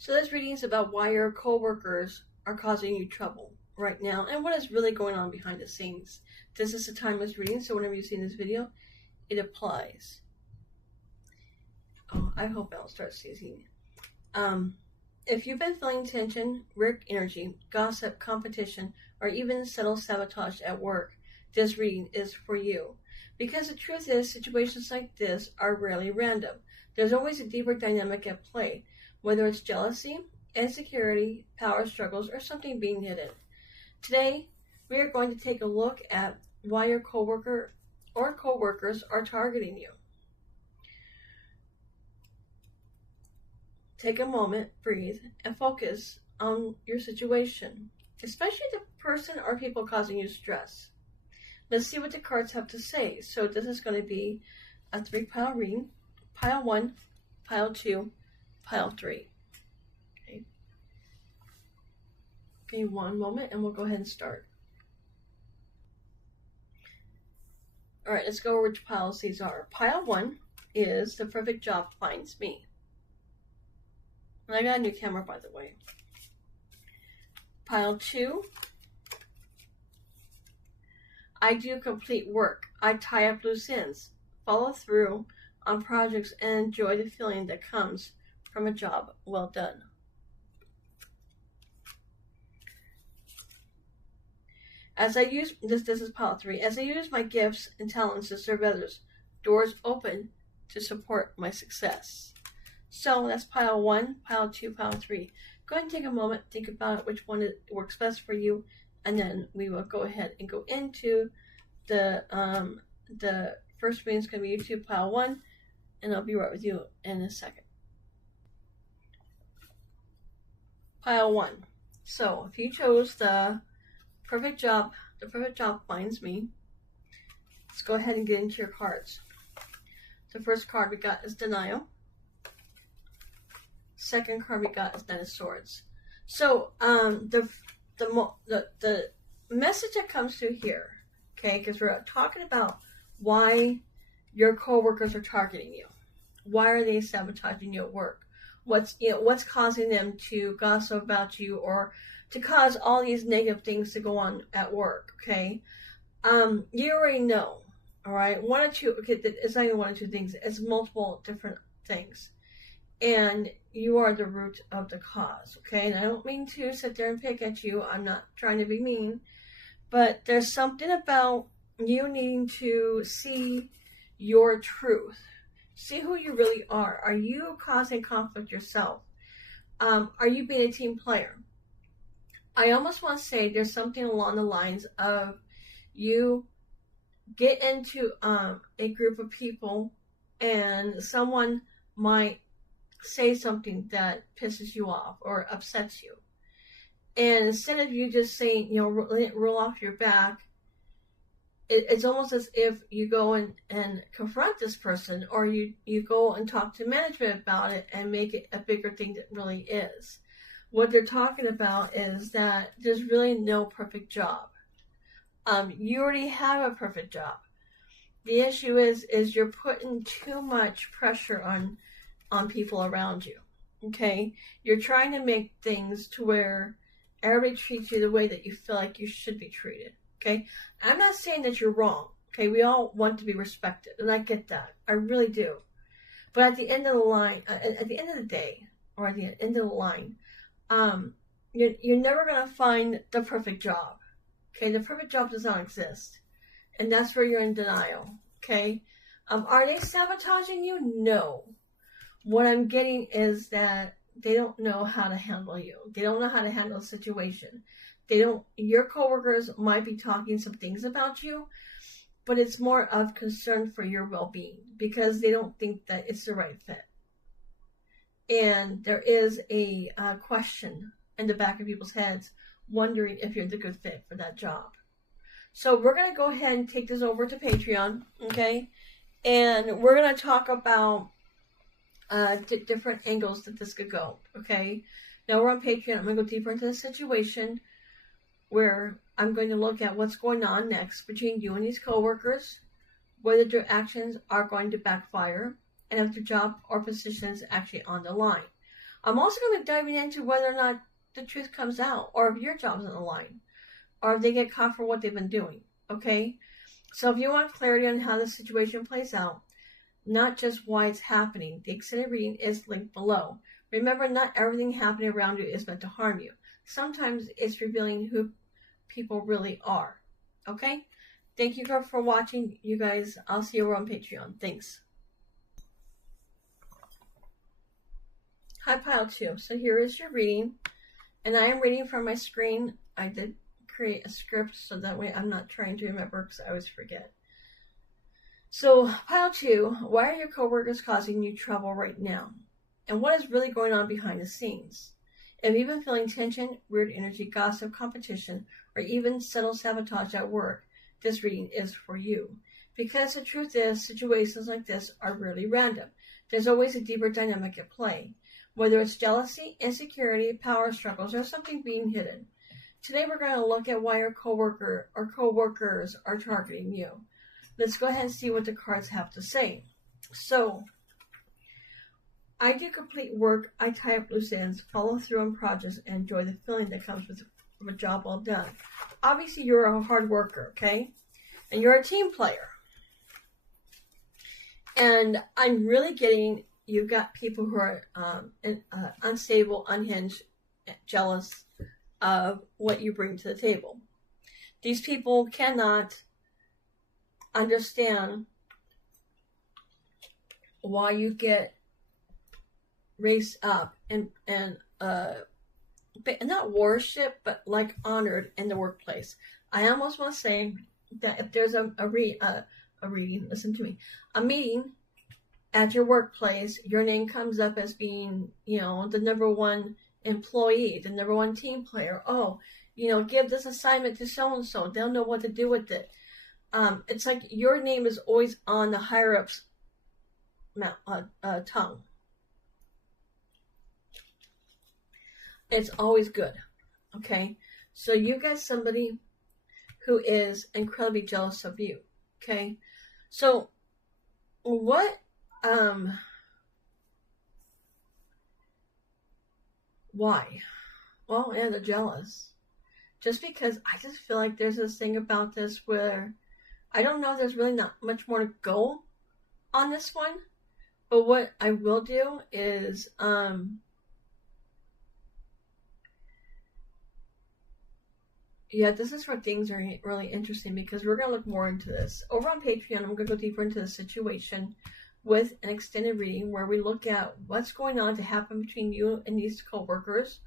So this reading is about why your coworkers are causing you trouble right now and what is really going on behind the scenes. This is a timeless reading, so whenever you see this video, it applies. Oh, I hope I'll start seizing. If you've been feeling tension, work energy, gossip, competition, or even subtle sabotage at work, this reading is for you. Because the truth is, situations like this are rarely random. There's always a deeper dynamic at play, whether it's jealousy, insecurity, power struggles, or something being hidden. Today, we are going to take a look at why your coworker or coworkers are targeting you. Take a moment, breathe, and focus on your situation, especially the person or people causing you stress. Let's see what the cards have to say. So this is going to be a 3-pile reading. Pile 1, pile 2, pile 3. Okay. Okay, one moment and we'll go ahead and start. Alright, let's go over which piles these are. Pile 1 is the perfect job finds me. And I got a new camera, by the way. Pile 2, I do complete work. I tie up loose ends, follow through on projects, and enjoy the feeling that comes from a job well done. As I use, this is pile 3, as I use my gifts and talents to serve others, doors open to support my success. So that's pile 1, pile 2, pile 3. Go ahead and take a moment, think about which one works best for you, and then we will go ahead and go into the first reading is going to be YouTube pile 1, and I'll be right with you in a second. Pile 1. So if you chose the perfect job finds me, let's go ahead and get into your cards. The first card we got is denial. Second card we got is Knight of Swords. So the message that comes through here, okay, because we're talking about why your coworkers are targeting you. Why are they sabotaging you at work? What's causing them to gossip about you or to cause all these negative things to go on at work? Okay, you already know. All right, one or two. Okay, it's not even one or two things. It's multiple different things. And you are the root of the cause, okay? And I don't mean to sit there and pick at you. I'm not trying to be mean. But there's something about you needing to see your truth. See who you really are. Are you causing conflict yourself? Are you being a team player? I almost want to say there's something along the lines of you get into a group of people and someone might say something that pisses you off or upsets you. And instead of you just saying, roll off your back, it's almost as if you go and confront this person, or you go and talk to management about it and make it a bigger thing that really is. What they're talking about is that there's really no perfect job. You already have a perfect job. The issue is you're putting too much pressure on people around you, okay? You're trying to make things to where everybody treats you the way that you feel like you should be treated, okay? I'm not saying that you're wrong, okay? We all want to be respected, and I get that. I really do. But at the end of the line, at the end of the day, or at the end of the line, you're never going to find the perfect job, okay? The perfect job does not exist, and that's where you're in denial, okay? Are they sabotaging you? No. What I'm getting is that they don't know how to handle you. They don't know how to handle the situation. Your coworkers might be talking some things about you, but it's more of concern for your well-being because they don't think that it's the right fit. And there is a question in the back of people's heads wondering if you're the good fit for that job. So we're going to go ahead and take this over to Patreon, okay? And we're going to talk about different angles that this could go, okay? Now we're on Patreon. I'm going to go deeper into the situation where I'm going to look at what's going on next between you and these coworkers, whether their actions are going to backfire, and if the job or position is actually on the line. I'm also going to be diving into whether or not the truth comes out, or if your job's on the line, or if they get caught for what they've been doing. Okay? So if you want clarity on how the situation plays out, not just why it's happening, the extended reading is linked below. Remember, not everything happening around you is meant to harm you. Sometimes it's revealing who people really are. Okay? Thank you for watching, you guys. I'll see you over on Patreon. Thanks. Hi, Pile 2. So here is your reading. And I am reading from my screen. I did create a script so that way I'm not trying to remember because I always forget. So, Pile 2, why are your coworkers causing you trouble right now? And what is really going on behind the scenes? If you've been feeling tension, weird energy, gossip, competition, or even subtle sabotage at work, this reading is for you. Because the truth is, situations like this are rarely random. There's always a deeper dynamic at play. Whether it's jealousy, insecurity, power struggles, or something being hidden. Today we're going to look at why your coworker or coworkers are targeting you. Let's go ahead and see what the cards have to say. So, I do complete work, I tie up loose ends, follow through on projects, and enjoy the feeling that comes with a job well done. Obviously, you're a hard worker, okay? And you're a team player. And I'm really getting, you've got people who are unstable, unhinged, jealous of what you bring to the table. These people cannot understand why you get raised up and not worship, but like honored in the workplace. I almost want to say that if there's a reading, listen to me, a meeting at your workplace, your name comes up as being, the number one employee, the number one team player. Oh, give this assignment to so-and-so. They'll know what to do with it. It's like your name is always on the higher-ups' tongue. It's always good, okay? So you got somebody who is incredibly jealous of you, okay? So why? Well, yeah, they're jealous. Just because I just feel like there's this thing about this where I don't know, there's really not much more to go on this one. But what I will do is, this is where things are really interesting because we're going to look more into this. Over on Patreon, I'm going to go deeper into the situation with an extended reading where we look at what's going on to happen between you and these coworkers,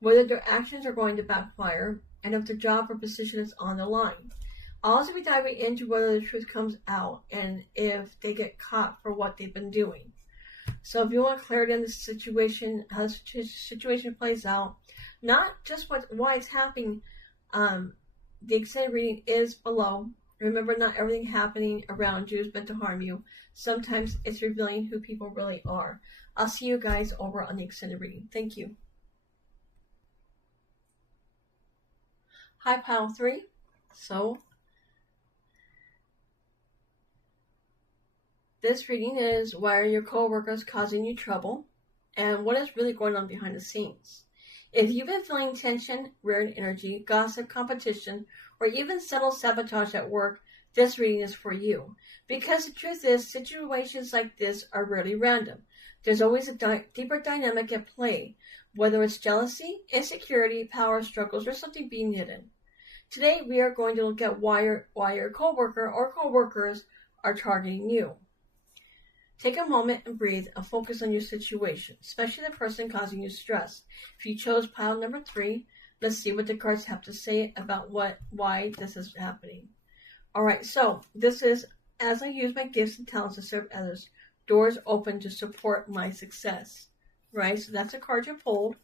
whether their actions are going to backfire, and if their job or position is on the line. I'll also be diving into whether the truth comes out and if they get caught for what they've been doing. So if you want clarity on the situation, how the situation plays out, not just why it's happening, the extended reading is below. Remember, not everything happening around you is meant to harm you. Sometimes it's revealing who people really are. I'll see you guys over on the extended reading. Thank you. Hi, Pile 3. So, this reading is why are your coworkers causing you trouble and what is really going on behind the scenes. If you've been feeling tension, weird energy, gossip, competition, or even subtle sabotage at work, this reading is for you. Because the truth is, situations like this are rarely random. There's always a deeper dynamic at play, whether it's jealousy, insecurity, power struggles, or something being hidden. Today, we are going to look at why your coworker or coworkers are targeting you. Take a moment and breathe and focus on your situation, especially the person causing you stress. If you chose pile number 3, let's see what the cards have to say about why this is happening. All right, so this is, as I use my gifts and talents to serve others, doors open to support my success, right? So that's a card you pulled.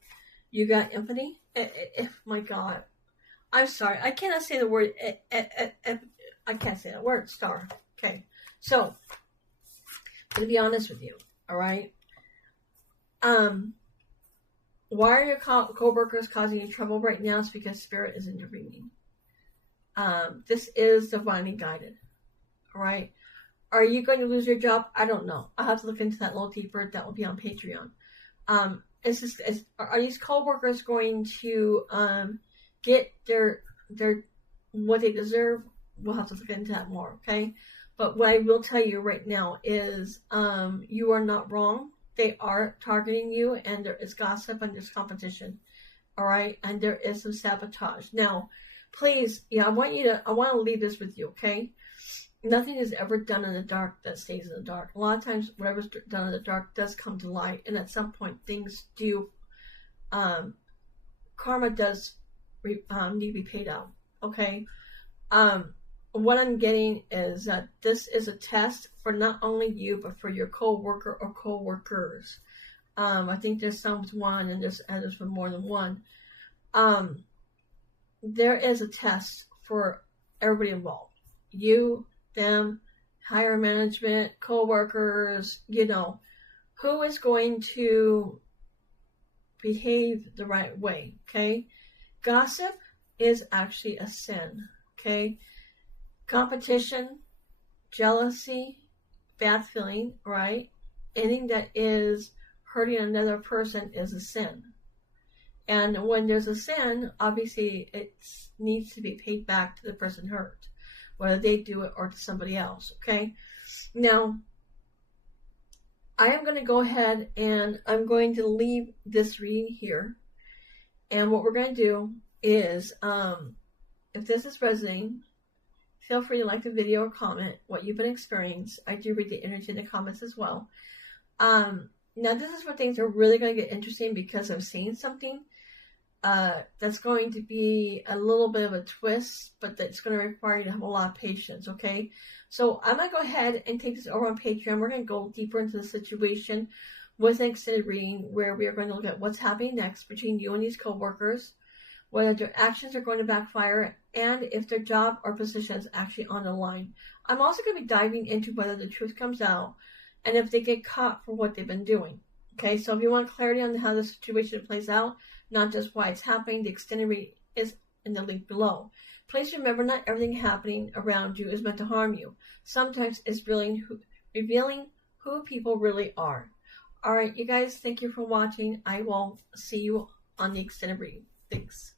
You got empathy. My God. I'm sorry. I cannot say the word. I can't say that word, star. Okay, so I'm going to be honest with you, all right? Why are your co-workers causing you trouble right now? It's because Spirit is intervening. This is divinely guided, all right? Are you going to lose your job? I don't know. I'll have to look into that a little deeper. That will be on Patreon. are these coworkers going to get their what they deserve? We'll have to look into that more, okay? But what I will tell you right now is you are not wrong. They are targeting you, and there is gossip and there's competition, all right? And there is some sabotage. Now, please, I want to leave this with you, okay? Nothing is ever done in the dark that stays in the dark. A lot of times, whatever's done in the dark does come to light, and at some point, things do, karma does need to be paid out, okay? What I'm getting is that this is a test for not only you, but for your co-worker or co-workers. I think there's some with one, and there's others for more than one. There is a test for everybody involved. You, them, higher management, co-workers, who is going to behave the right way, okay? Gossip is actually a sin, okay? Competition, jealousy, bad feeling, right? Anything that is hurting another person is a sin. And when there's a sin, obviously it needs to be paid back to the person hurt, whether they do it or to somebody else, okay? Now, I am going to go ahead and I'm going to leave this reading here. And what we're going to do is, if this is resonating, feel free to like the video or comment what you've been experiencing. I do read the energy in the comments as well. Now, this is where things are really going to get interesting because I'm seeing something that's going to be a little bit of a twist, but that's going to require you to have a lot of patience, okay? So I'm going to go ahead and take this over on Patreon. We're going to go deeper into the situation with an extended reading where we are going to look at what's happening next between you and these co-workers, whether their actions are going to backfire, and if their job or position is actually on the line. I'm also going to be diving into whether the truth comes out and if they get caught for what they've been doing. Okay, so if you want clarity on how the situation plays out, not just why it's happening, the extended reading is in the link below. Please remember, not everything happening around you is meant to harm you. Sometimes it's revealing who people really are. Alright, you guys, thank you for watching. I will see you on the extended reading. Thanks.